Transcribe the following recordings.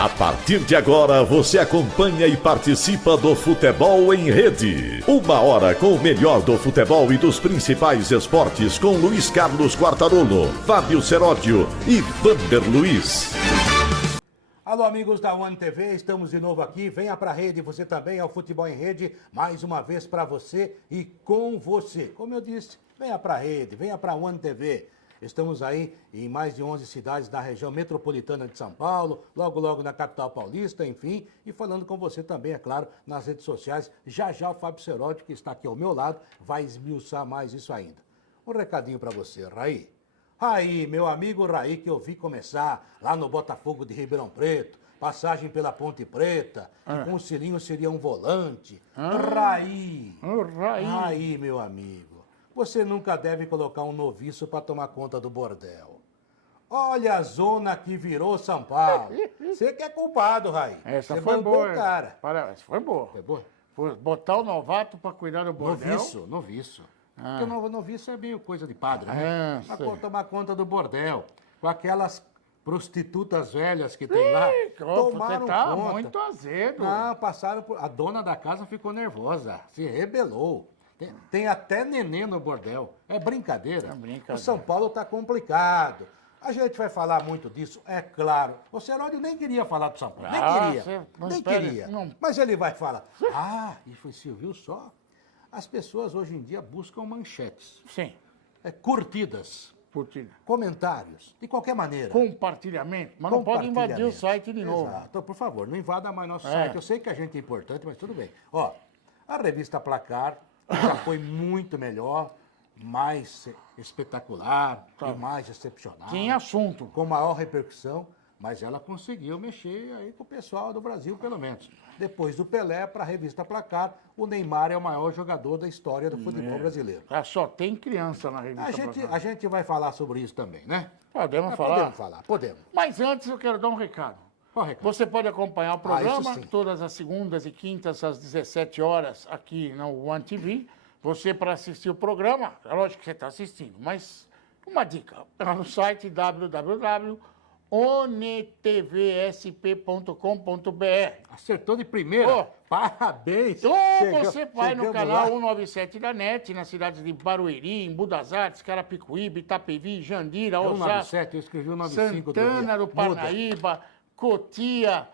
A partir de agora, você acompanha e participa do Futebol em Rede. Uma hora com o melhor do futebol e dos principais esportes com Luiz Carlos Quartarolo, Fábio Seródio e Vander Luiz. Alô, amigos da One TV, estamos de novo aqui. Venha pra rede, você também, ao Futebol em Rede, mais uma vez para você e com você. Como eu disse, venha pra rede, venha pra One TV. Estamos aí em mais de 11 cidades da região metropolitana de São Paulo, logo na capital paulista, enfim, e falando com você também, é claro, nas redes sociais. Já o Fábio Seródio, que está aqui ao meu lado, vai esmiuçar mais isso ainda. Um recadinho para você, Raí. Raí, meu amigo Raí, que eu vi começar lá no Botafogo de Ribeirão Preto, passagem pela Ponte Preta, que com o Cilinho seria um volante. Raí. Raí, meu amigo. Você nunca deve colocar um noviço para tomar conta do bordel. Olha a zona que virou São Paulo. Você que é culpado, Raí. Essa Você foi boa, cara. Essa foi boa. Foi boa? Foi botar o novato para cuidar do bordel. Noviço. Porque o noviço é meio coisa de padre, né? Pra sei. tomar conta do bordel. Com aquelas prostitutas velhas que tem lá. Tomaram você tá conta. muito azedo. Não, passaram por... A dona da casa ficou nervosa, se rebelou. Tem até neném no bordel. É brincadeira. É brincadeira. O São Paulo tá complicado. A gente vai falar muito disso, é claro. O Seródio nem queria falar do São Paulo. Nem queria. Não. Mas ele vai falar. E você viu só? As pessoas hoje em dia buscam manchetes. Sim. Curtidas. Curtida. Comentários. De qualquer maneira. Compartilhamento. Mas não pode invadir o site de novo. Exato. Então, por favor, não invada mais nosso site. Eu sei que a gente é importante, mas tudo bem. Ó, a revista Placar já foi muito melhor, mais espetacular e mais excepcional. Tinha assunto. Com maior repercussão, mas ela conseguiu mexer aí com o pessoal do Brasil, pelo menos. Depois do Pelé, para a revista Placar, o Neymar é o maior jogador da história do futebol brasileiro. Só tem criança na revista Placar. A gente vai falar sobre isso também, né? Podemos falar? Podemos. Mas antes eu quero dar um recado. Qual recado? Você pode acompanhar o programa isso sim. todas as segundas e quintas às 17 horas aqui na One TV. Você, para assistir o programa, é lógico que você está assistindo, mas uma dica, lá no site www.onetvsp.com.br. Acertou de primeira. Oh. Parabéns. Ou você vai no canal lá. 197 da NET, nas cidades de Barueri, Embu das Artes, Carapicuíba, Itapevi, Jandira, É o Osasco, 97, eu escrevi o 95 Santana do Parnaíba, Cotia,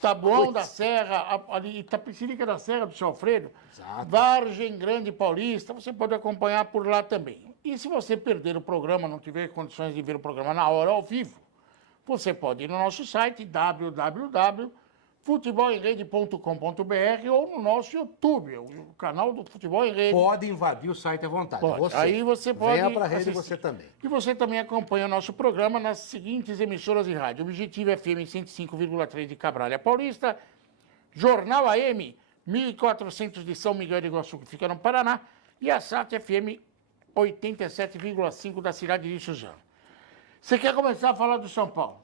Taboão da Serra, ali, Itapecerica da Serra do São Alfredo, Exato. Vargem Grande Paulista, você pode acompanhar por lá também. E se você perder o programa, não tiver condições de ver o programa na hora, ao vivo, você pode ir no nosso site, www.futebolemrede.com.br ou no nosso YouTube, o canal do Futebol em Rede. Pode invadir o site à vontade. Pode. Aí você pode Venha para a rede assistir. você também. E você também acompanha o nosso programa nas seguintes emissoras de rádio. Objetivo FM 105,3 de Cabralha Paulista, Jornal AM 1400 de São Miguel de Iguaçu, que fica no Paraná, e a SAT FM 87,5 da cidade de Suzano. Você quer começar a falar do São Paulo?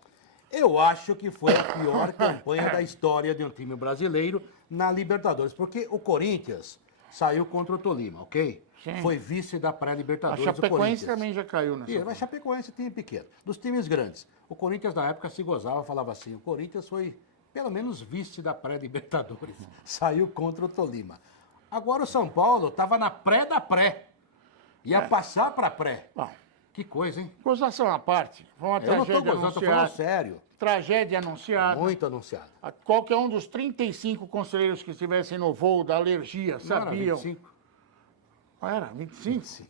Eu acho que foi a pior campanha da história de um time brasileiro na Libertadores, porque o Corinthians saiu contra o Tolima, ok? Sim. Foi vice da A pré-Libertadores do Chapecoense Corinthians. também já caiu nessa. Mas Chapecoense é time pequeno. Dos times grandes. O Corinthians, na época, se gozava, falava assim, o Corinthians foi, pelo menos, vice da pré-Libertadores. Saiu contra o Tolima. Agora o São Paulo estava na pré da pré. Ia passar para pré. Bom, Que coisa, hein? gozação à parte. Foi uma Eu não estou tragédia gozando, estou falando anunciada. sério. Tragédia anunciada. Muito anunciado. Qualquer um dos 35 conselheiros que estivessem no voo da alergia Não era sabiam. 25? Era 25? 25.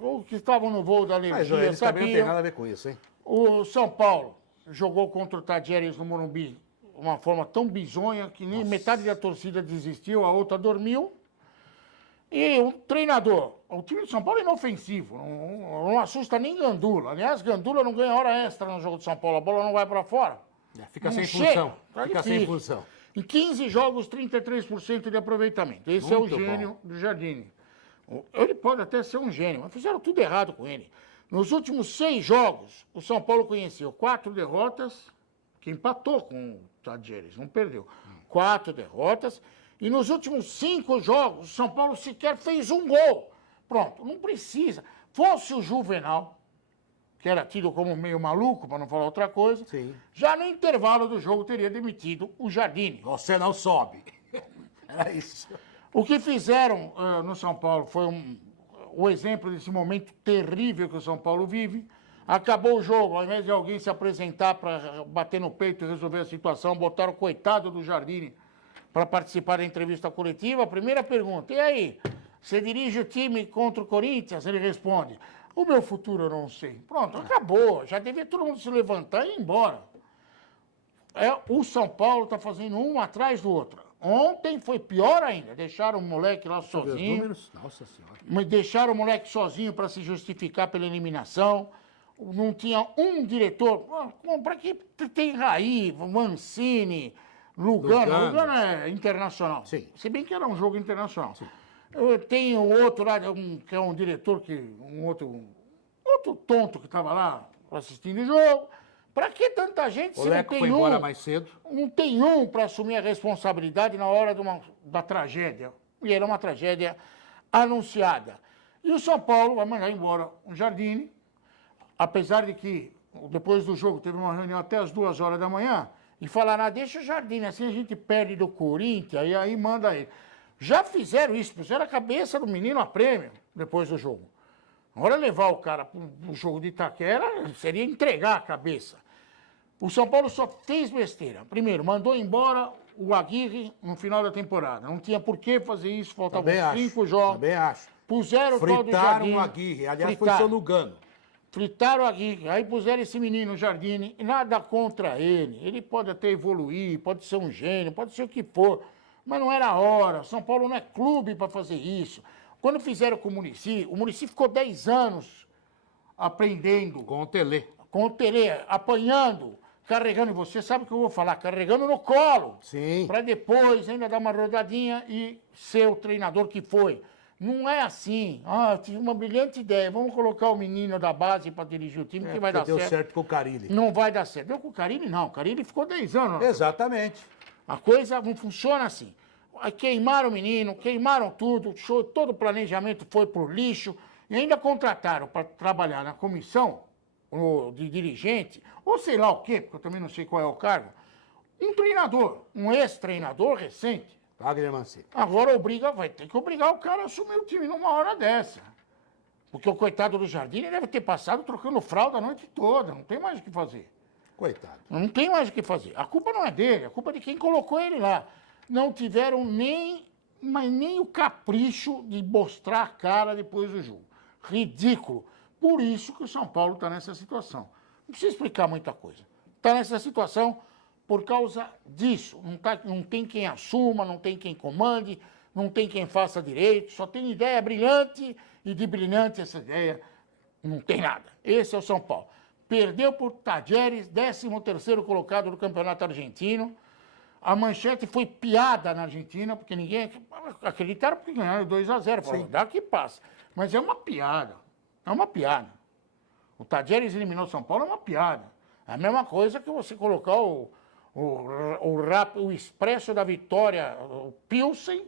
Ou que estavam no voo da Mas alergia eles também não tem sabiam. nada a ver com isso, hein? O São Paulo jogou contra o Tadieres no Morumbi de uma forma tão bizonha que nem metade da torcida desistiu, a outra dormiu. E o treinador, o time do São Paulo é inofensivo, não assusta nem Gandula. Aliás, Gandula não ganha hora extra no jogo do São Paulo, a bola não vai para fora. Fica Não sem chega. função. Tá Fica sem difícil. função. Em 15 jogos, 33% de aproveitamento. Esse é o Muito gênio do Jardine. Ele pode até ser um gênio, mas fizeram tudo errado com ele. Nos últimos 6 jogos, o São Paulo conheceu 4 derrotas, que empatou com o Tadieres, não perdeu. 4 derrotas. E nos últimos 5 jogos, o São Paulo sequer fez um gol. Pronto, não precisa. Fosse o Juvenal, que era tido como meio maluco, para não falar outra coisa, Sim. já no intervalo do jogo teria demitido o Jardine. Você não sobe. Era isso. O que fizeram no São Paulo foi o exemplo desse momento terrível que o São Paulo vive. Acabou o jogo, ao invés de alguém se apresentar para bater no peito e resolver a situação, botaram o coitado do Jardine para participar da entrevista coletiva. A primeira pergunta, e aí, você dirige o time contra o Corinthians? Ele responde, o meu futuro eu não sei. Pronto, acabou, já devia todo mundo se levantar e ir embora. O São Paulo está fazendo um atrás do outro. Ontem foi pior ainda, deixaram o moleque lá sozinho. Números? Nossa Senhora. Mas deixaram o moleque sozinho para se justificar pela eliminação. Não tinha um diretor. Para que tem Raí, Mancini, Lugano. Lugano é internacional. Sim. Se bem que era um jogo internacional. Tem um outro lá, que é um diretor, um outro tonto que estava lá assistindo o jogo. Para que tanta gente O Leco foi embora mais cedo. Não tem um para assumir a responsabilidade na hora da tragédia. E era uma tragédia anunciada. E o São Paulo vai mandar embora o Jardine, apesar de que depois do jogo teve uma reunião até as 2 horas da manhã, e falaram, deixa o Jardine, assim a gente perde do Corinthians, e aí manda ele. Já fizeram isso, puseram a cabeça do menino a prêmio depois do jogo. Agora levar o cara para o jogo de Itaquera seria entregar a cabeça. O São Paulo só fez besteira. Primeiro, mandou embora o Aguirre no final da temporada. Não tinha por que fazer isso, faltavam 5 jogos. Também acho. Puseram o tal do Jardine. Fritaram o Aguirre, aliás foi seu Lugano. Fritaram o Aguirre, aí puseram esse menino, o Jardine, nada contra ele. Ele pode até evoluir, pode ser um gênio, pode ser o que for, mas não era a hora. São Paulo não é clube para fazer isso. Quando fizeram com o Muricy ficou 10 anos aprendendo. Com o Tele. Com o Tele, apanhando, carregando, e você sabe o que eu vou falar, carregando no colo. Sim. Para depois ainda dar uma rodadinha e ser o treinador que foi. Não é assim. Tive uma brilhante ideia. Vamos colocar o menino da base para dirigir o time que vai dar certo. Deu certo com o Carille. Não vai dar certo. Deu com o Carille, não. O Carille ficou 10 anos. Exatamente. A coisa não funciona assim. Aí queimaram o menino, queimaram tudo, todo o planejamento foi pro lixo e ainda contrataram para trabalhar na comissão de dirigente, ou sei lá o quê, porque eu também não sei qual é o cargo, um treinador, um ex-treinador recente. Wagner Mancini. Agora vai ter que obrigar o cara a assumir o time numa hora dessa. Porque o coitado do Jardine deve ter passado trocando fralda a noite toda, não tem mais o que fazer. Coitado. Não tem mais o que fazer. A culpa não é dele, a culpa é de quem colocou ele lá. Não tiveram nem o capricho de mostrar a cara depois do jogo. Ridículo. Por isso que o São Paulo está nessa situação. Não precisa explicar muita coisa. Está nessa situação por causa disso. Não tem quem assuma, não tem quem comande, não tem quem faça direito, só tem ideia brilhante e de brilhante essa ideia não tem nada. Esse é o São Paulo. Perdeu por Tajeres, 13º colocado do Campeonato Argentino. A manchete foi piada na Argentina, porque ninguém acreditaram porque ganharam 2-0. Falaram, dá que passa. Mas é uma piada. É uma piada. O Tajeres eliminou São Paulo, é uma piada. É a mesma coisa que você colocar o Expresso da Vitória, o Pilsen,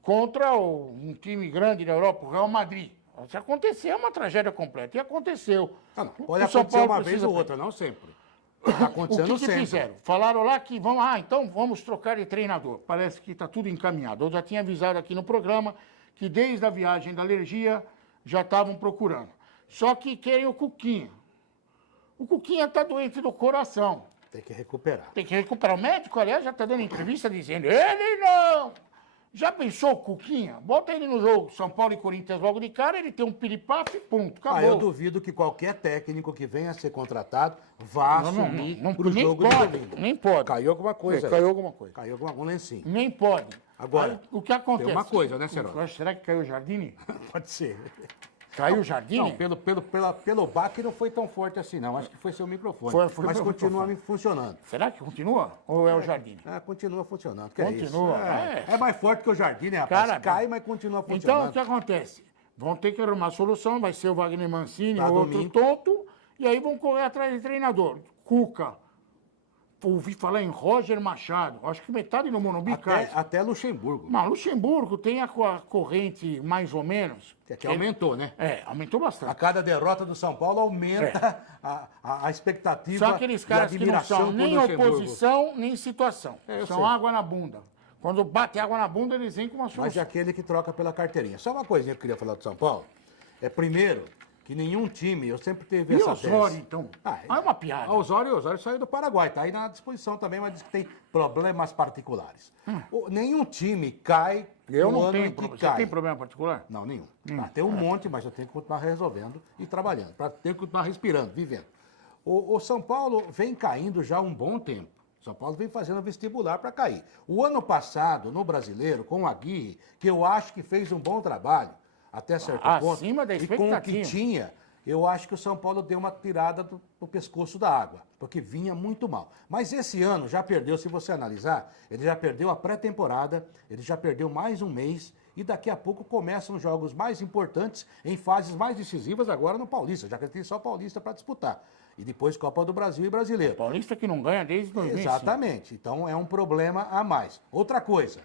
contra um time grande da Europa, o Real Madrid. Se acontecer, é uma tragédia completa. E aconteceu. Pode acontecer uma vez ou outra, não sempre. Está acontecendo o que fizeram? Falaram lá que então vamos trocar de treinador. Parece que está tudo encaminhado. Eu já tinha avisado aqui no programa que desde a viagem da alergia já estavam procurando. Só que querem o Cuquinha. O Cuquinha está doente do coração. Tem que recuperar. Tem que recuperar. O médico, aliás, já está dando entrevista dizendo, ele não! Já pensou o Cuquinha? Bota ele no jogo, São Paulo e Corinthians logo de cara, ele tem um piripafe, ponto, acabou. Eu duvido que qualquer técnico que venha a ser contratado vá assumir pro jogo de domingo. Nem pode. Caiu alguma coisa. Caiu alguma coisa. Caiu um lencinho. Nem pode. Agora, aí, o que acontece? Tem uma coisa, né, Serol? Será que caiu o Jardine? Pode ser. Caiu o Jardine? Não, pelo baque não foi tão forte assim, não. Acho que foi seu microfone. Mas continua funcionando. Será que continua? Ou é o Jardine? Continua funcionando. Continua. É mais forte que o Jardine, rapaz. Cara, cai, mas continua funcionando. Então, o que acontece? Vão ter que arrumar solução, vai ser o Wagner Mancini, Pra outro domingo. tonto, e aí vão correr atrás de treinador. Cuca. ouvi falar em Roger Machado. Acho que metade no Morumbi cai. Até Luxemburgo. Mas Luxemburgo tem a corrente mais ou menos. Que aumentou, né? Aumentou bastante. A cada derrota do São Paulo aumenta a expectativa. São aqueles caras que não são nem oposição, nem situação. São água na bunda. Quando bate água na bunda, eles vêm com uma solução. Mas é aquele que troca pela carteirinha. Só uma coisinha que eu queria falar do São Paulo. Primeiro, que nenhum time, eu sempre teve essa tese. E o Osório, então? É uma piada. O Osório saiu do Paraguai, tá aí na disposição também, mas diz que tem problemas particulares. Nenhum time cai eu no não ano tenho em que problema. cai. Você tem problema particular? Não, nenhum. Tem um monte, mas eu tenho que continuar resolvendo e trabalhando. Tenho que continuar respirando, vivendo. O São Paulo vem caindo já há um bom tempo. São Paulo vem fazendo vestibular para cair. O ano passado, no Brasileiro, com o Aguirre, que eu acho que fez um bom trabalho, até certo ponto. Acima da expectativa. E com o que tinha, eu acho que o São Paulo deu uma tirada do pescoço da água, porque vinha muito mal. Mas esse ano já perdeu, se você analisar, ele já perdeu a pré-temporada, ele já perdeu mais um mês, e daqui a pouco começam os jogos mais importantes, em fases mais decisivas agora no Paulista, já que ele tem só Paulista para disputar. E depois Copa do Brasil e Brasileiro. Paulista que não ganha desde 2005. Exatamente. Então é um problema a mais. Outra coisa,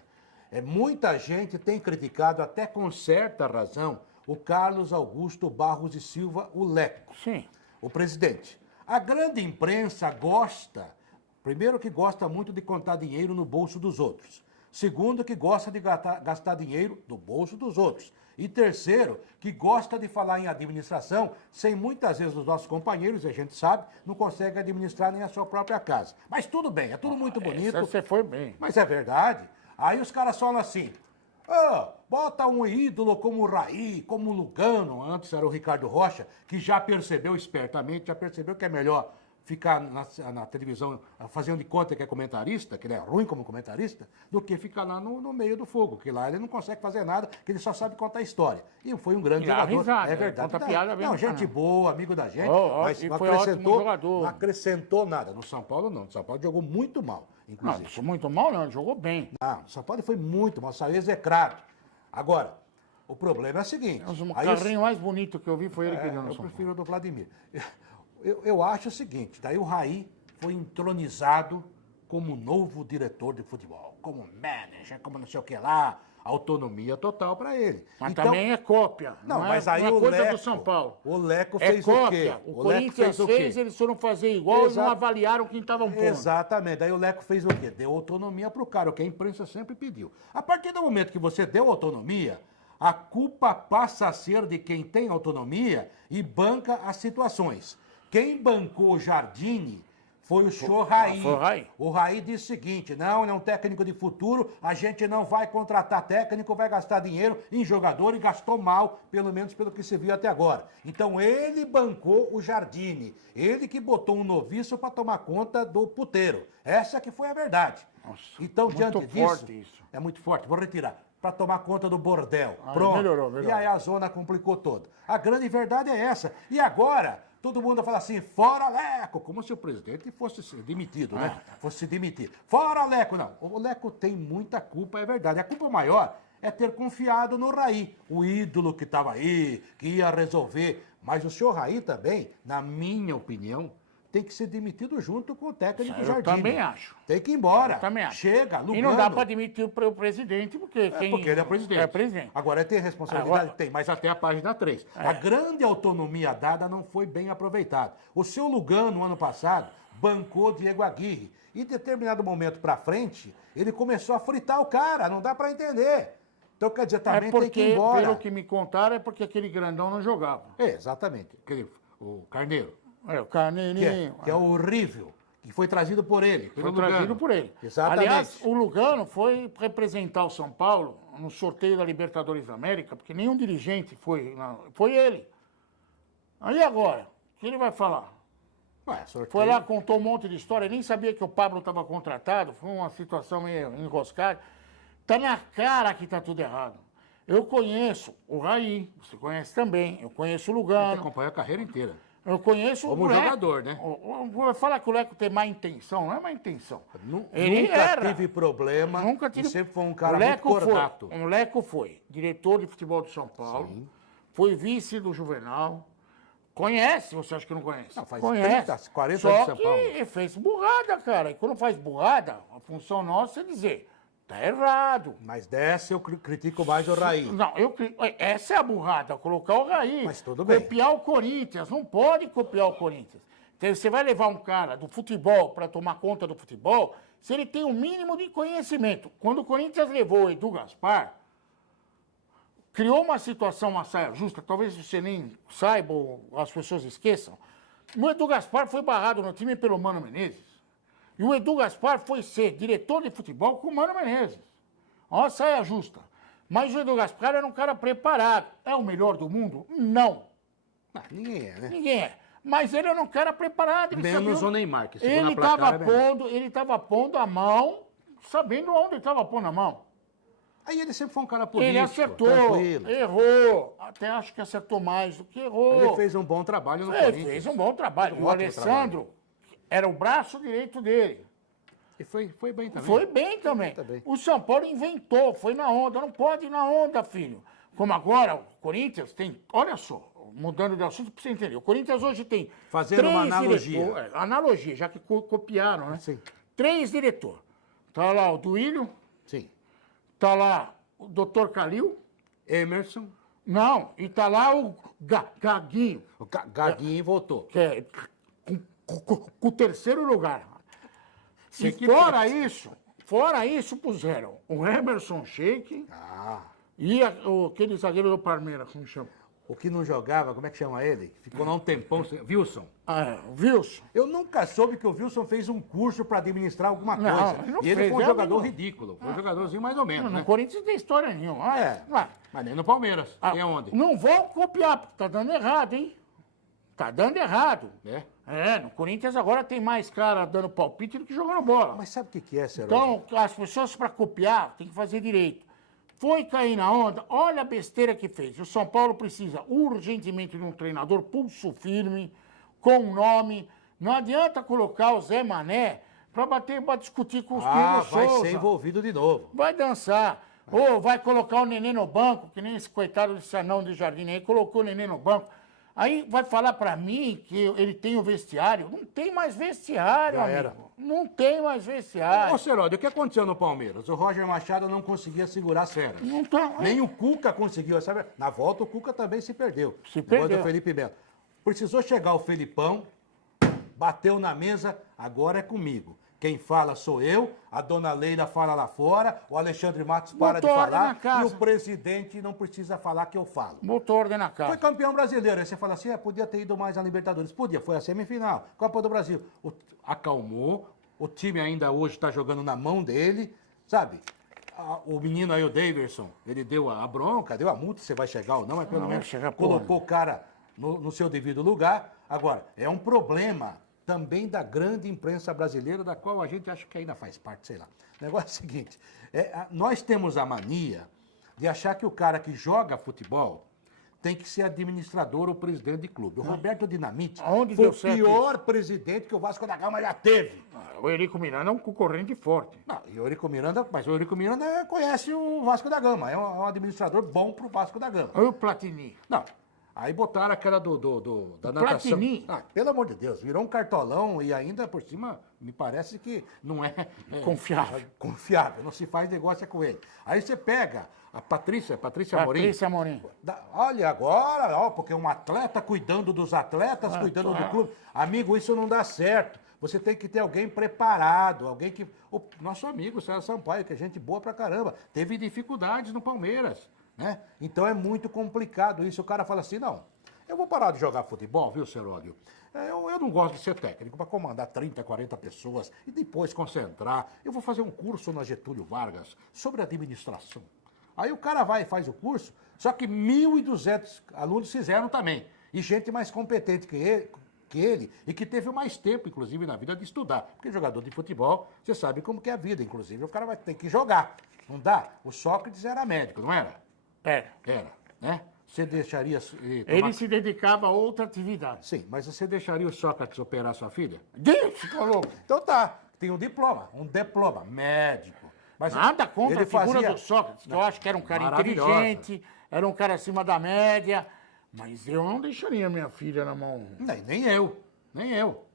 muita gente tem criticado, até com certa razão, o Carlos Augusto Barros de Silva, o Leco. Sim. O presidente. A grande imprensa gosta, primeiro que gosta muito de contar dinheiro no bolso dos outros. Segundo, que gosta de gastar dinheiro do bolso dos outros. E terceiro, que gosta de falar em administração, sem muitas vezes os nossos companheiros, a gente sabe, não consegue administrar nem a sua própria casa. Mas tudo bem, é tudo muito bonito. Você foi bem. Mas é verdade. Aí os caras falam assim, bota um ídolo como o Raí, como o Lugano, antes era o Ricardo Rocha, que já percebeu espertamente, já percebeu que é melhor ficar na televisão fazendo de conta que é comentarista, que ele é ruim como comentarista, do que ficar lá no meio do fogo, que lá ele não consegue fazer nada, que ele só sabe contar história. E foi um grande jogador. Risada, é verdade. Conta piada mesmo. Não, gente boa, amigo da gente, mas não acrescentou nada. No São Paulo, não. No São Paulo jogou muito mal, inclusive. Não, foi muito mal, não. Ele jogou bem. Não, o São Paulo foi muito mal, saiu execrado. Agora, o problema é o seguinte... O carrinho mais bonito que eu vi foi ele que deu no São Paulo. Eu prefiro o do Vladimir. Eu acho o seguinte, daí o Raí foi entronizado como novo diretor de futebol, como manager, como não sei o que lá, autonomia total para ele. Mas então, também é cópia. Não, mas aí o coisa Leco, do São Paulo. O Leco fez cópia. o quê? O Corinthians fez, eles foram fazer igual e não avaliaram quem estava pondo. Exatamente. Aí o Leco fez o quê? Deu autonomia para o cara, o que a imprensa sempre pediu. A partir do momento que você deu autonomia, a culpa passa a ser de quem tem autonomia e banca as situações. Quem bancou o Jardine foi o senhor Raí. O Raí disse o seguinte, não, ele é um técnico de futuro, a gente não vai contratar técnico, vai gastar dinheiro em jogador e gastou mal, pelo menos pelo que se viu até agora. Então ele bancou o Jardine, ele que botou um noviço para tomar conta do puteiro. Essa que foi a verdade. Nossa, então, diante disso, forte isso. É muito forte, vou retirar. Para tomar conta do bordel. Pronto. Melhorou. E aí a zona complicou toda. A grande verdade é essa. E agora, todo mundo fala assim, fora Leco, como se o presidente fosse demitido, né? Fosse se demitir. Fora Leco, não. O Leco tem muita culpa, é verdade. A culpa maior é ter confiado no Raí, o ídolo que estava aí, que ia resolver. Mas o senhor Raí também, na minha opinião, tem que ser demitido junto com o técnico Jardine. Eu também acho. Tem que ir embora. Eu também acho. Chega, Lugano. E não dá para demitir o presidente, porque porque ele é presidente. É presidente. Agora, tem responsabilidade? Tem, mas até a página 3. A grande autonomia dada não foi bem aproveitada. O seu Lugano, no ano passado, bancou Diego Aguirre. E, em determinado momento para frente, ele começou a fritar o cara. Não dá para entender. Então, quer dizer, também tem que ir embora. Pelo que me contaram, é porque aquele grandão não jogava. Exatamente. O Carneiro. O Carneirinho. Que é horrível. Que foi trazido por ele. Foi trazido por ele. Exatamente. Aliás, o Lugano foi representar o São Paulo no sorteio da Libertadores da América, porque nenhum dirigente foi. Foi ele. Aí agora, o que ele vai falar? Foi lá, contou um monte de história, nem sabia que o Pablo estava contratado, foi uma situação meio enroscada. Está na cara que está tudo errado. Eu conheço o Raí, você conhece também, eu conheço o Lugano. Você acompanha a carreira inteira. Eu conheço como o Leco. jogador, né? Falar que o Leco tem má intenção, não é má intenção. Ele nunca teve problema. Nunca tive. Sempre foi um cara muito cordato. O Leco foi diretor de futebol de São Paulo, foi vice do Juvenal, Conhece? Você acha que não conhece? Não, faz conhece. 30, 40 Só anos de São que Paulo. ele fez burrada, cara. E quando faz burrada, a função nossa é dizer, tá errado. Mas dessa eu critico mais o Raí. Não, essa é a burrada, colocar o Raí. Mas tudo bem. Copiar o Corinthians, não pode copiar o Corinthians. Então, você vai levar um cara do futebol para tomar conta do futebol, se ele tem o mínimo de conhecimento. Quando o Corinthians levou o Edu Gaspar, criou uma situação, uma saia justa, talvez você nem saiba ou as pessoas esqueçam. O Edu Gaspar foi barrado no time pelo Mano Menezes. E o Edu Gaspar foi ser diretor de futebol com o Mano Menezes. Ó, saia justa. Mas o Edu Gaspar era um cara preparado. É o melhor do mundo? Não. Ah, ninguém é, né? Ninguém é. Mas ele era um cara preparado. Ele Menos sabia... o Neymar, que segundo ele a placar estava pondo a mão, sabendo onde ele estava pondo a mão. Aí ele sempre foi um cara político, Ele acertou, tranquilo. errou. Até acho que acertou mais do que errou. Ele fez um bom trabalho no Ele Corinthians. fez um bom trabalho. O ótimo Alessandro era o braço direito dele. E foi bem também. Foi bem também. também. O São Paulo inventou, foi na onda. Não pode ir na onda, filho. Como agora, o Corinthians tem... Olha só, mudando de assunto para você entender. O Corinthians hoje tem... Fazendo uma analogia. Analogia, já que copiaram, né? Sim. 3 diretores. Tá lá o Duílio, Sim. tá lá o Dr. Calil. Emerson, Não, e tá lá o Gaguinho, o Gaguinho voltou. que é com o terceiro lugar. Sei E que fora isso puseram o Emerson Sheik Ah, e aquele zagueiro do Palmeiras, como chama? o que não jogava, como é que chama ele? Ficou lá um tempão sem... Wilson. O Wilson. Eu nunca soube que o Wilson fez um curso para administrar alguma Não, coisa. ele não E ele fez, foi um é jogador amigo. ridículo. Foi um jogadorzinho mais ou menos, No né? Corinthians não tem história nenhuma. Mas nem no Palmeiras. E aonde? Não vão copiar, porque tá dando errado, hein? Tá dando errado. É? No Corinthians agora tem mais cara dando palpite do que jogando bola. Mas sabe o que é, Serol? Então, as pessoas para copiar tem que fazer direito. Foi cair na onda, olha a besteira que fez. O São Paulo precisa urgentemente de um treinador pulso firme, com nome. Não adianta colocar o Zé Mané para discutir com os Pedro vai Souza. ser envolvido de novo. Vai dançar. Ou vai colocar o Nenê no banco, que nem esse coitado desse anão de jardim aí, colocou o Nenê no banco. Aí vai falar pra mim que ele tem o vestiário. Não tem mais vestiário, Já amigo. era. Não tem mais vestiário. Ô, Seródio, o que aconteceu no Palmeiras? O Roger Machado não conseguia segurar as feras. Não tá. Nem o Cuca conseguiu. Sabe? Na volta, o Cuca também se perdeu. Se Depois perdeu. do Felipe Melo. Precisou chegar o Felipão, bateu na mesa, agora é comigo. Quem fala sou eu, a dona Leila fala lá fora, o Alexandre Matos para de Botou ordem na falar casa. e o presidente não precisa falar que eu falo. Botou ordem na Foi casa. campeão brasileiro. Aí você fala assim, podia ter ido mais à Libertadores. Podia, foi a semifinal, Copa do Brasil. Acalmou, o time ainda hoje está jogando na mão dele, sabe? O menino aí, o Daverson, ele deu a bronca, deu a multa, você vai chegar ou não, mas pelo Não, menos vai chegar, colocou o cara no seu devido lugar. Agora, é um problema também da grande imprensa brasileira, da qual a gente acha que ainda faz parte, sei lá. O negócio é o seguinte, nós temos a mania de achar que o cara que joga futebol tem que ser administrador ou presidente de clube. O Roberto Dinamite Aonde foi deu o certo pior presidente que o Vasco da Gama já teve. O Eurico Miranda é um concorrente forte. Não, e o Eurico Miranda, mas o Eurico Miranda conhece o Vasco da Gama, é um administrador bom pro Vasco da Gama. Olha o Platini. Não, aí botaram aquela da natação. Platini. Pelo amor de Deus, virou um cartolão e ainda por cima me parece que não é Confiável. confiável, não se faz negócio com ele. Aí você pega a Patrícia Amorim. Patrícia Amorim. Olha agora, porque um atleta cuidando dos atletas, cuidando do clube. Amigo, isso não dá certo. Você tem que ter alguém preparado, alguém que... O nosso amigo, César Sampaio, que é gente boa pra caramba, teve dificuldades no Palmeiras, né? Então é muito complicado isso. O cara fala assim, não, eu vou parar de jogar futebol, viu, Seródio? Eu não gosto de ser técnico para comandar 30, 40 pessoas e depois concentrar. Eu vou fazer um curso na Getúlio Vargas sobre administração. Aí o cara vai e faz o curso, só que 1.200 alunos fizeram também. E gente mais competente que ele e que teve mais tempo, inclusive, na vida de estudar. Porque jogador de futebol, você sabe como que é a vida, inclusive. O cara vai ter que jogar. Não dá? O Sócrates era médico, não era? Era. Era, né? Você deixaria... Ele se dedicava a outra atividade. Sim, mas você deixaria o Sócrates operar sua filha? Deus, falou. Então tá, tem um diploma médico. Mas Nada contra ele a figura fazia... do Sócrates, que eu acho que era um cara Maravilhosa. inteligente, era um cara acima da média, Mas eu não deixaria minha filha na mão. Nem eu.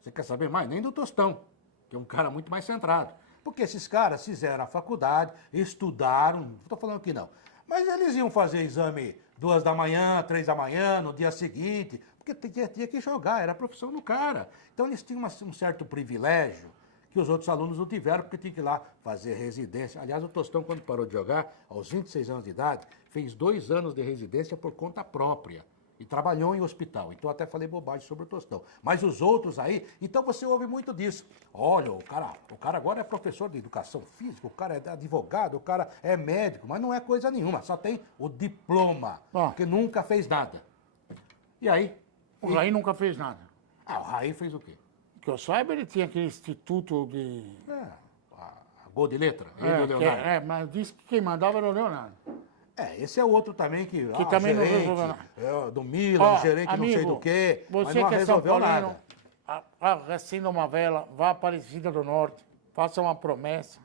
Você quer saber mais? Nem do Tostão, que é um cara muito mais centrado. Porque esses caras fizeram a faculdade, estudaram, não estou falando que não, mas eles iam fazer exame 2 da manhã, 3 da manhã, no dia seguinte, porque tinha que jogar, era a profissão do cara. Então eles tinham um certo privilégio que os outros alunos não tiveram, porque tinha que ir lá fazer residência. Aliás, o Tostão, quando parou de jogar, aos 26 anos de idade, fez 2 anos de residência por conta própria. E trabalhou em hospital. Então, até falei bobagem sobre o Tostão. Mas os outros aí, então você ouve muito disso. Olha, o cara agora é professor de educação física, o cara é advogado, o cara é médico, mas não é coisa nenhuma, só tem o diploma, porque nunca fez nada. E aí? O Raí nunca fez nada. O Raí fez o quê? Que eu saiba, ele tinha aquele instituto de... A Gol de Letra, ele e o Leonardo. Mas disse que quem mandava era o Leonardo. Esse é outro também que também gerente, não resolveu nada. Do Milan, gerente amigo, não sei do quê, mas você não que é São resolveu Paulino, nada. acenda uma vela, vá à Aparecida do Norte, faça uma promessa,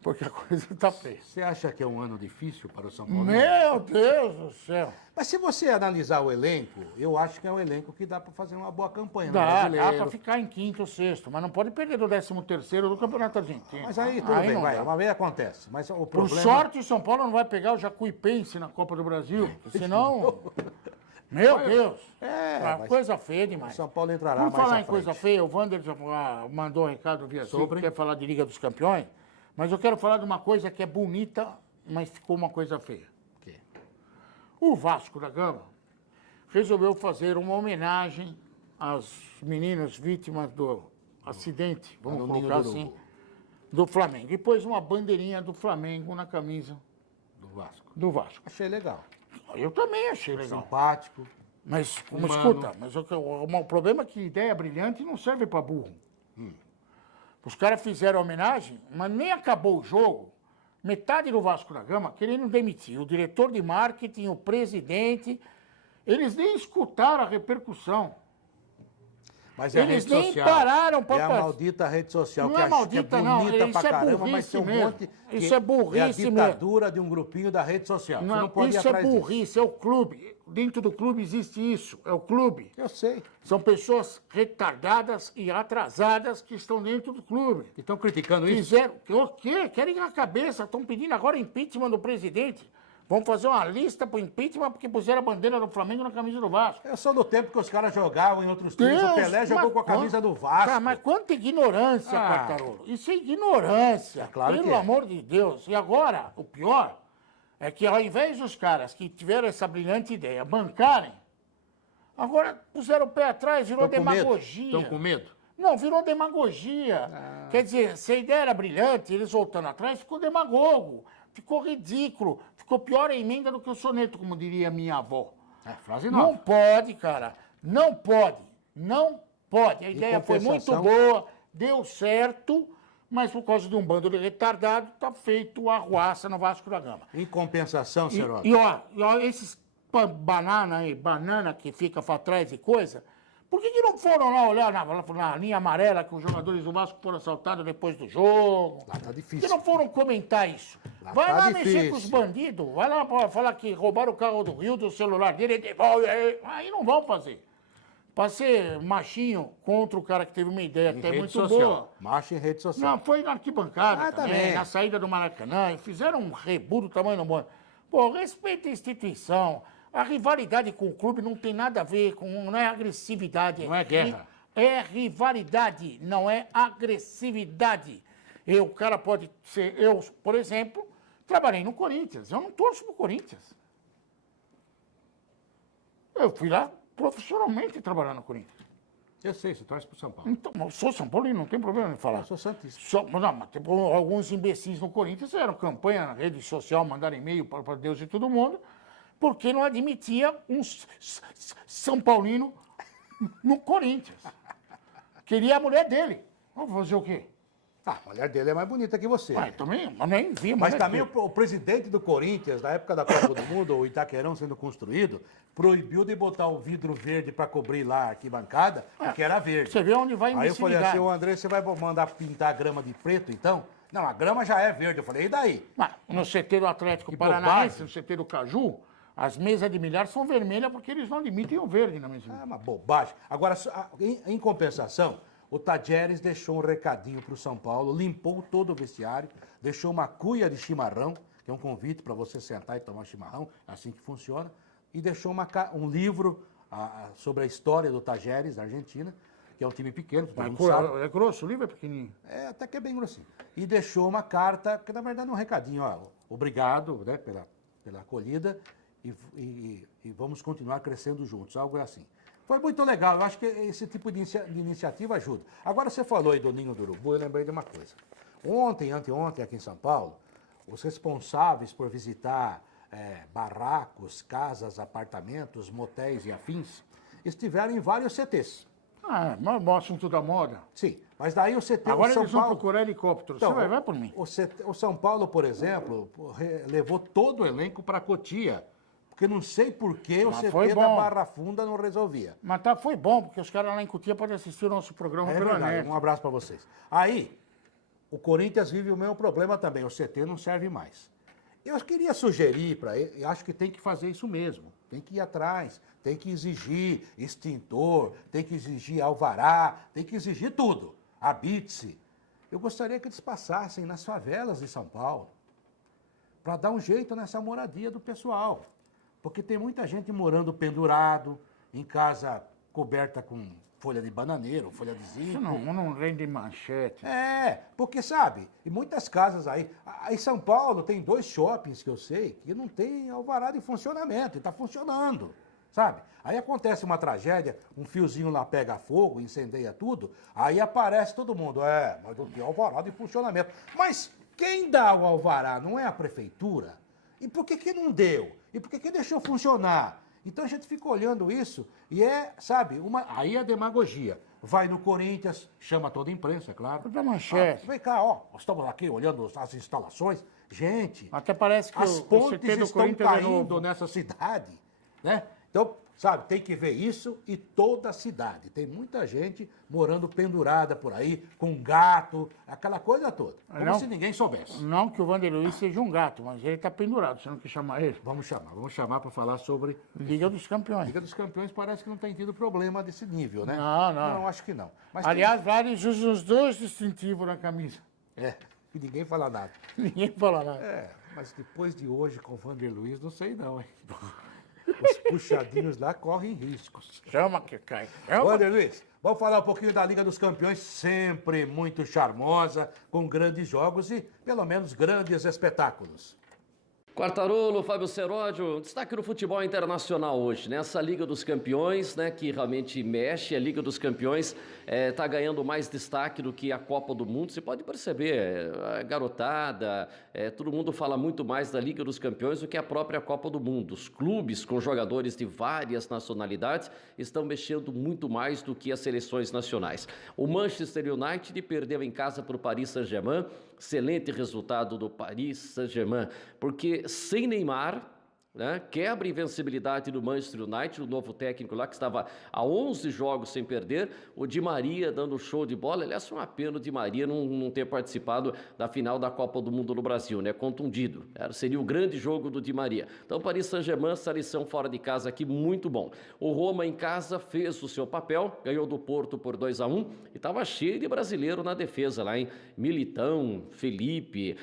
porque a coisa está feia. Você acha que é um ano difícil para o São Paulo? Meu Deus do céu. Mas se você analisar o elenco, eu acho que é um elenco que dá para fazer uma boa campanha no Dá brasileiro. para ficar em quinto ou sexto, mas não pode perder do 13º do Campeonato Argentino. Mas aí tudo bem, não vai, dá. uma vez acontece. Mas o Por problema... sorte, o São Paulo não vai pegar o Jacuipense na Copa do Brasil, senão... Meu Deus, mas coisa feia demais. o São Paulo entrará Por mais falar à em coisa frente. feia, o Wander já mandou um recado via Sobre? que quer falar de Liga dos Campeões, mas eu quero falar de uma coisa que é bonita, mas ficou uma coisa feia. O quê? O Vasco da Gama resolveu fazer uma homenagem às meninas vítimas do acidente, vamos no Ninho colocar do assim, Urubu. do Flamengo. E pôs uma bandeirinha do Flamengo na camisa Do Vasco. do Vasco. Achei legal. Eu também achei legal. Simpático. Mas, Humano. escuta, mas o problema é que ideia brilhante não serve para burro. Os caras fizeram a homenagem, mas nem acabou o jogo. Metade do Vasco da Gama querendo demitir o diretor de marketing, o presidente. Eles nem escutaram a repercussão. Mas é a Eles rede nem social. pararam para... É a maldita rede social, Não que é acho que é maldita, não. bonita Isso pra é caramba, mas tem um burrice monte... que Isso é burrice É a mesmo. ditadura de um grupinho da rede social. Você não pode ir Isso é atrás disso. burrice, é o clube. Dentro do clube existe isso, é o clube. Eu sei. São pessoas retardadas e atrasadas que estão dentro do clube. Que estão criticando isso. Fizeram o quê? Querem a cabeça, estão pedindo agora impeachment do presidente. Vão fazer uma lista para o impeachment porque puseram a bandeira do Flamengo na camisa do Vasco. Eu sou do tempo que os caras jogavam em outros times. O Pelé jogou com a camisa do Vasco. Tá, mas quanta ignorância, Quartarolo. Isso é ignorância. É claro pelo que é. amor de Deus. E agora, o pior é que ao invés dos caras que tiveram essa brilhante ideia bancarem, agora puseram o pé atrás, virou demagogia. Estão com medo? Não, virou demagogia. Quer dizer, se a ideia era brilhante, eles voltando atrás, ficou demagogo. Ficou ridículo. Ficou pior a emenda do que o soneto, como diria minha avó. Frase nova. Não pode, cara. Não pode. Não pode. A ideia foi muito compensação- boa, deu certo, mas por causa de um bando de retardado, tá feito a arruaça no Vasco da Gama. Em compensação, E, Serote. e ó, esses banana que fica pra trás e coisa, por que não foram lá olhar na linha amarela que os jogadores do Vasco foram assaltados depois do jogo? Lá tá Por que difícil. não foram comentar isso? Lá Vai tá lá mexer difícil. com os bandidos, vai lá falar que roubaram o carro do Rio, do celular dele, devolve aí não vão fazer. Pra ser machinho contra o cara que teve uma ideia Em até rede muito social. boa. Macho em rede social. Não, foi na arquibancada também, também. na saída do Maracanã, e fizeram um rebu do tamanho do mundo. Pô, respeita a instituição. A rivalidade com o clube não tem nada a ver com... Não é agressividade. Não é guerra. É rivalidade, não é agressividade. O cara pode ser... Eu, por exemplo, trabalhei no Corinthians. Eu não torço pro Corinthians. Eu fui lá profissionalmente trabalhar no Corinthians. Eu sei, você torce pro São Paulo. Então, eu sou São Paulo e não tem problema em falar. Eu sou santista. Mas tem alguns imbecis no Corinthians fizeram campanha na rede social, mandaram e-mail para Deus e todo mundo, porque não admitia um São Paulino no Corinthians. Queria a mulher dele. Vamos fazer o quê? A mulher dele é mais bonita que você. Ué, também, mas nem vi a Mas mulher também dele. o presidente do Corinthians, na época da Copa do Mundo, o Itaquerão sendo construído, proibiu de botar o vidro verde para cobrir lá a arquibancada, porque era verde. Você vê onde vai a Aí eu falei assim, imbecilidade. ô André, você vai mandar pintar a grama de preto, então? Não, a grama já é verde. Eu falei, e daí? Mas no CT do Atlético Que Paranaense, bobagem. no CT do Caju, As mesas de milhar são vermelhas porque eles não admitem o verde na mesa. É uma bobagem. Agora, em compensação, o Tadjeres deixou um recadinho para o São Paulo, limpou todo o vestiário, deixou uma cuia de chimarrão, que é um convite para você sentar e tomar chimarrão, é assim que funciona, e deixou um livro sobre a história do Tadjeres, da Argentina, que é um time pequeno, todo mundo sabe. É grosso, o livro é pequenininho. É, até que é bem grossinho. E deixou uma carta, que na verdade é um recadinho, ó, obrigado, né, pela acolhida e vamos continuar crescendo juntos, algo assim. Foi muito legal, eu acho que esse tipo de iniciativa ajuda. Agora você falou aí do Ninho do Urubu, eu lembrei de uma coisa. Anteontem, aqui em São Paulo, os responsáveis por visitar barracos, casas, apartamentos, motéis e afins, estiveram em vários CTs. Ah, mas o assunto da moda. Sim, mas daí o CT... Agora o São eles vão Paulo... procurar helicóptero. Então, Você vai por mim. O São Paulo, por exemplo, levou todo o elenco para Cotia, porque não sei por que o Mas CT foi da bom. Barra Funda não resolvia. Mas foi bom, porque os caras lá em Cotia podem assistir o nosso programa É pela verdade, net. um abraço para vocês. Aí, o Corinthians vive o mesmo problema também, o CT não serve mais. Eu queria sugerir para ele, eu acho que tem que fazer isso mesmo, tem que ir atrás, tem que exigir extintor, tem que exigir alvará, tem que exigir tudo, habite-se. Eu gostaria que eles passassem nas favelas de São Paulo, para dar um jeito nessa moradia do pessoal. Porque tem muita gente morando pendurado, em casa coberta com folha de bananeiro, folha de zinco. Isso não rende manchete. Porque, sabe, em muitas casas aí em São Paulo tem 2 shoppings que eu sei que não tem alvará de funcionamento, e está funcionando, sabe? Aí acontece uma tragédia, um fiozinho lá pega fogo, incendeia tudo, aí aparece todo mundo, mas não tem alvará de funcionamento. Mas quem dá o alvará não é a prefeitura? E por que não deu? E por que deixou funcionar? Então a gente fica olhando isso e sabe, aí é demagogia. Vai no Corinthians, chama toda a imprensa, é claro. Da manchete. Vem cá, ó, nós estamos aqui olhando as instalações. Gente, Até parece que as o pontes CT do estão Corinthians é caindo novo. nessa cidade, né? Então, sabe, tem que ver isso e toda a cidade. Tem muita gente morando pendurada por aí, com gato, aquela coisa toda. Como Não. se ninguém soubesse. Não que o Vander Luiz seja um gato, mas ele está pendurado. Você não quer chamar ele? Vamos chamar para falar sobre Liga dos Campeões. Liga dos Campeões. Parece que não tem tido problema desse nível, né? Não. Não, acho que não. Mas Aliás, vários usam os 2 distintivos na camisa. e ninguém fala nada. Ninguém fala nada. Mas depois de hoje com o Vander Luiz, não sei não, hein? Os puxadinhos lá correm riscos. Chama que cai. Chama. Vander Luiz, vamos falar um pouquinho da Liga dos Campeões, sempre muito charmosa, com grandes jogos e, pelo menos, grandes espetáculos. Quartarolo, Fábio Seródio, destaque no futebol internacional hoje, né? Essa Liga dos Campeões, né, que realmente mexe, a Liga dos Campeões está ganhando mais destaque do que a Copa do Mundo. Você pode perceber, a garotada, todo mundo fala muito mais da Liga dos Campeões do que a própria Copa do Mundo. Os clubes com jogadores de várias nacionalidades estão mexendo muito mais do que as seleções nacionais. O Manchester United perdeu em casa para o Paris Saint-Germain. Excelente resultado do Paris Saint-Germain, porque sem Neymar, né, quebra a invencibilidade do Manchester United, o novo técnico lá que estava há 11 jogos sem perder, o Di Maria dando show de bola. Aliás, foi uma pena o Di Maria não ter participado da final da Copa do Mundo no Brasil, né, contundido. Seria o grande jogo do Di Maria. Então, Paris Saint-Germain, essa lição fora de casa aqui, muito bom. O Roma em casa fez o seu papel, ganhou do Porto por 2-1 e estava cheio de brasileiro na defesa lá, hein? Militão, Felipe,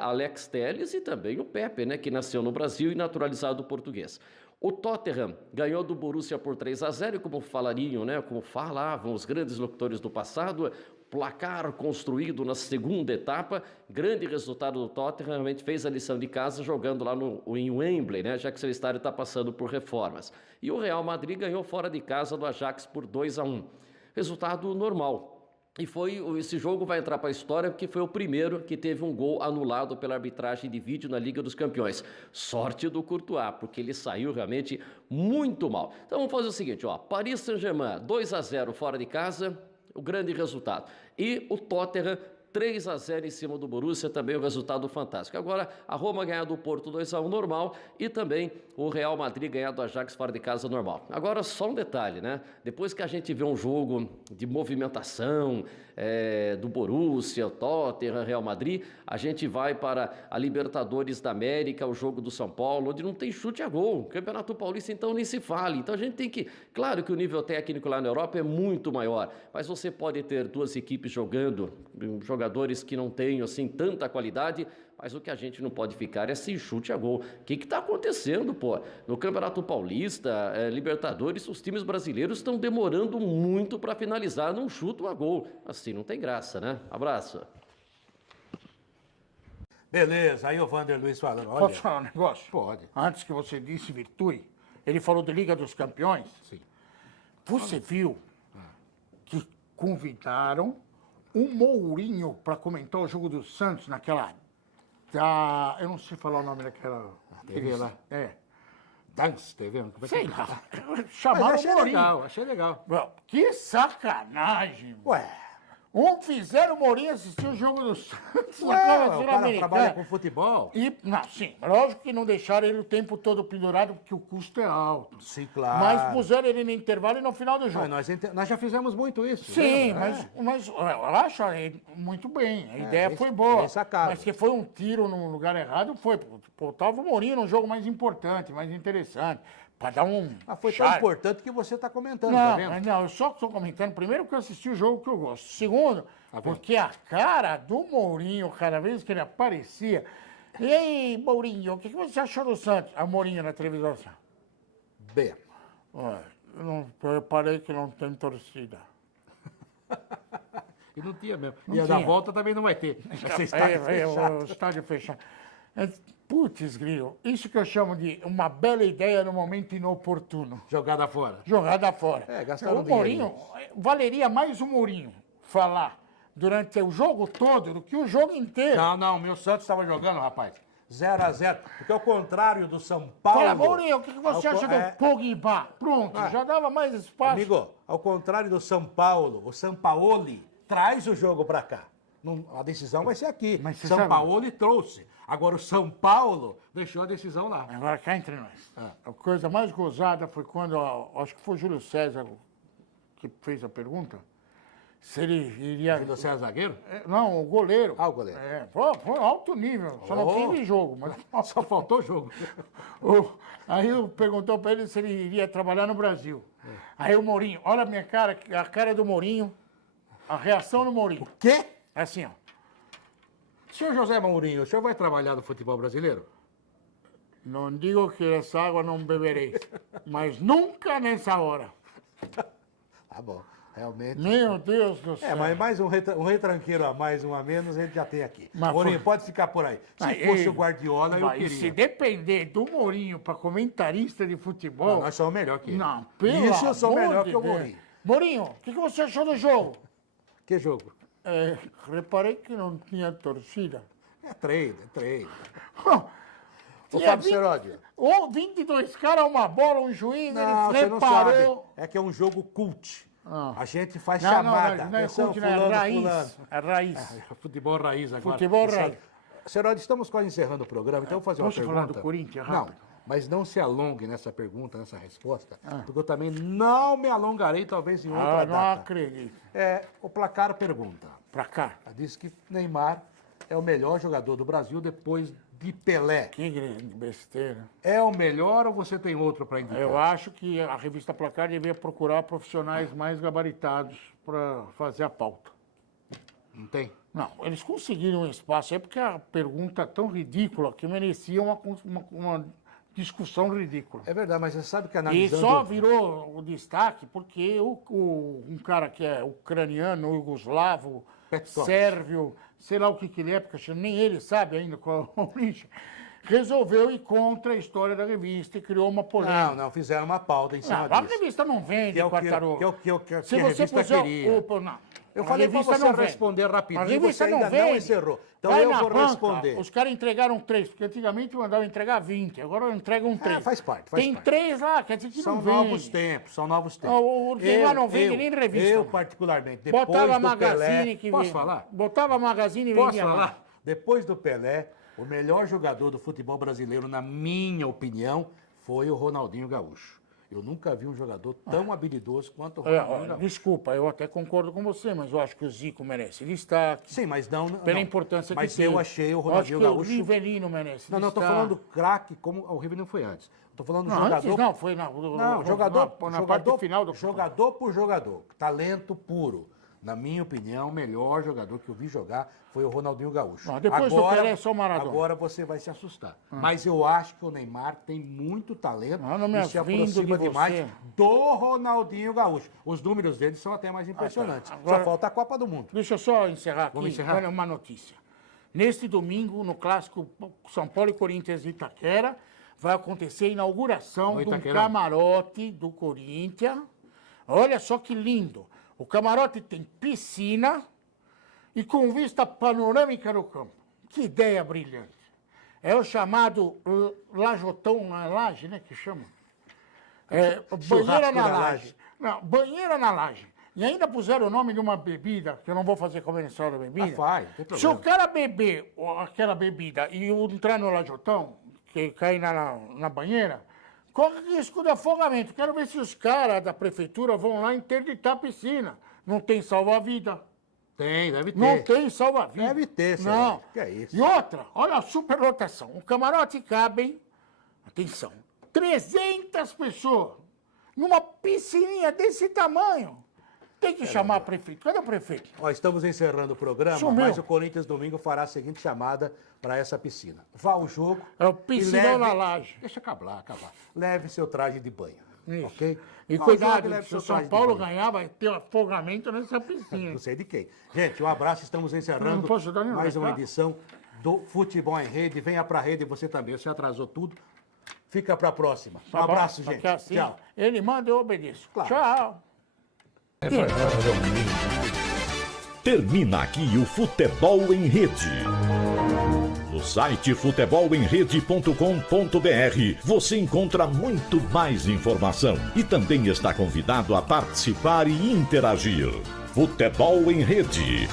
Alex Telles e também o Pepe, né, que nasceu no Brasil e naturalizado português. O Tottenham ganhou do Borussia por 3-0 e como falariam, né, como falavam os grandes locutores do passado, placar construído na segunda etapa, grande resultado do Tottenham, realmente fez a lição de casa jogando lá em Wembley, né, já que seu estádio está passando por reformas. E o Real Madrid ganhou fora de casa do Ajax por 2-1. Resultado normal. E esse jogo vai entrar para a história porque foi o primeiro que teve um gol anulado pela arbitragem de vídeo na Liga dos Campeões. Sorte do Courtois, porque ele saiu realmente muito mal. Então vamos fazer o seguinte, ó, Paris Saint-Germain 2-0 fora de casa, o grande resultado. E o Tottenham 3-0 em cima do Borussia, também um resultado fantástico. Agora, a Roma ganhar do Porto 2-1 normal e também o Real Madrid ganhar do Ajax fora de casa normal. Agora, só um detalhe, né? Depois que a gente vê um jogo de movimentação do Borussia, Tottenham, Real Madrid, a gente vai para a Libertadores da América, o jogo do São Paulo, onde não tem chute a gol. Campeonato Paulista, então, nem se fale. Então, a gente tem que... Claro que o nível técnico lá na Europa é muito maior, mas você pode ter duas equipes jogando, jogadores que não têm, assim, tanta qualidade, mas o que a gente não pode ficar é sem chute a gol. O que está acontecendo, pô? No Campeonato Paulista, Libertadores, os times brasileiros estão demorando muito para finalizar num chute a gol. Assim não tem graça, né? Abraço. Beleza, aí o Vander Luiz falando. Olha, Posso falar um negócio? Pode. Antes que você disse Virtue, ele falou de Liga dos Campeões. Sim. Você viu que convidaram o Mourinho para comentar o jogo do Santos naquela... eu não sei falar o nome daquela... TV lá. Dance TV? Como é que Sei é? lá. Mas Chamaram o achei Mourinho. legal, achei legal. Que sacanagem. Ué, Fizeram o Mourinho assistir o jogo do Santos o naquela cara Sul-Americana. trabalha com futebol. Não, sim, lógico que não deixaram ele o tempo todo pendurado, porque o custo é alto. Sim, claro. Mas puseram ele no intervalo e no final do jogo. Nós já fizemos muito isso. Sim, lembra? mas eu acho muito bem. A ideia foi boa. bem sacado. Mas que foi um tiro no lugar errado, foi. Botava o Mourinho num jogo mais importante, mais interessante. Para dar um. Foi tão charme. importante que você está comentando, tá vendo? Não, eu só estou comentando. Primeiro, que eu assisti o jogo que eu gosto. Segundo, porque a cara do Mourinho, cada vez que ele aparecia. E aí, Mourinho, o que você achou do Santos? A Mourinho na televisão. Assim, Bem. eu reparei que não tem torcida. E não tinha mesmo. Não e a da tinha. volta também não vai ter. Vai ser estádio fechado. O estádio fechado. Putz, Grilo, isso que eu chamo de uma bela ideia no momento inoportuno. Jogada fora. Jogada fora. Gastaram O Mourinho, dinheiro. valeria mais o Mourinho falar durante o jogo todo do que o jogo inteiro. Não, meu Santos estava jogando, rapaz. 0-0. Porque ao contrário do São Paulo... Fala, Mourinho, o que você acha do Pogba? Pronto, já dava mais espaço. Amigo, ao contrário do São Paulo, o Sampaoli traz o jogo para cá. A decisão vai ser aqui. Mas você Sampaoli trouxe. Agora o São Paulo deixou a decisão lá. Agora cá entre nós. A coisa mais gozada foi quando, acho que foi o Júlio César que fez a pergunta, se ele iria... Você é zagueiro? Não, o goleiro. O goleiro. Foi alto nível, só não teve jogo. Mas Só faltou jogo. Aí eu perguntou para ele se ele iria trabalhar no Brasil. Aí o Mourinho, olha a minha cara, a cara do Mourinho, a reação do Mourinho. Quê? É assim, ó. Senhor José Mourinho, o senhor vai trabalhar no futebol brasileiro? Não digo que essa água não bebereis, mas nunca nessa hora. Tá bom, realmente. Meu Deus do céu. Mas mais um retranqueiro a mais, um a menos, a gente já tem aqui. Mas Mourinho, pode ficar por aí. Se fosse o Guardiola, eu Mas se queria. depender do Mourinho para comentarista de futebol... Não, nós somos melhor que ele. Não, pelo Isso eu sou amor melhor de que o Deus. Mourinho. Mourinho, o que você achou do jogo? Que jogo? Reparei que não tinha torcida. É treino. Ô, Tinha Fábio Seródio. 22 caras, uma bola, um juiz, Não, ele você não sabe. reparou... É que é um jogo cult. A gente faz Não, chamada. não é Atenção, cult, não, é fulano, raiz. fulano. É raiz. Futebol raiz agora. Futebol raiz. Seródio, estamos quase encerrando o programa, então eu vou fazer uma Posso pergunta. falar do Corinthians, Não, rápido? mas não se alongue nessa pergunta, nessa resposta, porque eu também não me alongarei, talvez, em outra Não data. acredito. O placar pergunta. Pra cá. Ela disse que Neymar é o melhor jogador do Brasil depois de Pelé. Que grande besteira. É o melhor ou você tem outro para indicar? Eu acho que a revista Placar devia procurar profissionais mais gabaritados para fazer a pauta. Não tem? Não, eles conseguiram um espaço aí porque a pergunta é tão ridícula que merecia uma discussão ridícula. É verdade, mas você sabe que E analisando... só virou o destaque porque um cara que é ucraniano, iugoslavo, Petkovic. sérvio, sei lá o que ele é, porque nem ele sabe ainda qual é a origem, resolveu ir contra a história da revista e criou uma polêmica. Não, fizeram uma pauta em cima Não, a disso. revista não vende, Que é o que- Quartarolo. que é o que a Se você revista puser queria. não, Eu A falei pra revista você não vende. responder A rapidinho, revista você ainda não vende. não encerrou. Então Vai eu na vou banca, responder. Os caras entregaram 3, porque antigamente mandavam entregar 20, agora entregam 3. Faz parte, Tem 3 lá, quer dizer que São não vende. novos tempos, são novos tempos. O quem lá não vende nem revista. Eu, particularmente, depois Botava do Magazine Pelé... que Posso vende. falar? Botava Magazine e Posso vendia lá. falar? Depois do Pelé, o melhor jogador do futebol brasileiro, na minha opinião, foi o Ronaldinho Gaúcho. Eu nunca vi um jogador tão habilidoso quanto o Ronaldinho Gaúcho. Desculpa, eu até concordo com você, mas eu acho que o Zico merece destaque. Sim, mas não... Pela não. importância mas que tem. eu achei o Eu Ronaldinho acho que Gaúcho... o Rivelino merece Não, tô destaque. falando craque, como o Rivelino foi antes. Tô falando Não, jogador... antes não, foi Não, jogador, na parte final do jogador por jogador, talento puro. Na minha opinião, o melhor jogador que eu vi jogar foi o Ronaldinho Gaúcho. Depois do Pelé é só o Maradona. Agora você vai se assustar. Mas eu acho que o Neymar tem muito talento não me e se avindo aproxima de demais você. do Ronaldinho Gaúcho. Os números dele são até mais impressionantes. Agora- Só falta a Copa do Mundo. Deixa eu só encerrar aqui. Vamos encerrar? Olha uma notícia. Neste domingo, no clássico São Paulo e Corinthians de Itaquera, vai acontecer a inauguração No de um Itaquerão. camarote do Corinthians. Olha só que lindo. O camarote tem piscina e com vista panorâmica no campo. Que ideia brilhante. É o chamado lajotão na laje, né, que chama? Banheira na laje. Não, banheira na laje. E ainda puseram o nome de uma bebida, que eu não vou fazer comercial da bebida. Faz, não tem Se o problema. cara beber aquela bebida e entrar no lajotão, que cai na banheira, corre risco de afogamento. Quero ver se os caras da prefeitura vão lá interditar a piscina. Não tem salva-vida. Tem, deve ter. Não tem salva-vida. Deve ter, Não. Sérgio. Que é isso? E outra, olha a superlotação. O camarote cabem, atenção, 300 pessoas numa piscininha desse tamanho. Tem que chamar a prefeito. Cadê o prefeito? Ó, estamos encerrando o programa, Sumiu. mas o Corinthians domingo fará a seguinte chamada para essa piscina. Vá ao jogo. É o e piscinão na laje. Deixa acabar. Leve seu traje de banho. Isso. Ok? E Vá ao jogo cuidado, leve se seu o São traje de Paulo banho. ganhar, vai ter afogamento nessa piscina. Não sei de quem. Gente, um abraço. Estamos encerrando Não posso dar nenhum mais uma recado. edição do Futebol em Rede. Venha pra rede você também. Você atrasou tudo. Fica pra próxima. Um Tá bom? abraço, Porque gente. assim, Tchau. ele manda, eu obedeço. Claro. Tchau. Termina aqui o Futebol em Rede. No site futebolemrede.com.br você encontra muito mais informação e também está convidado a participar e interagir. Futebol em Rede.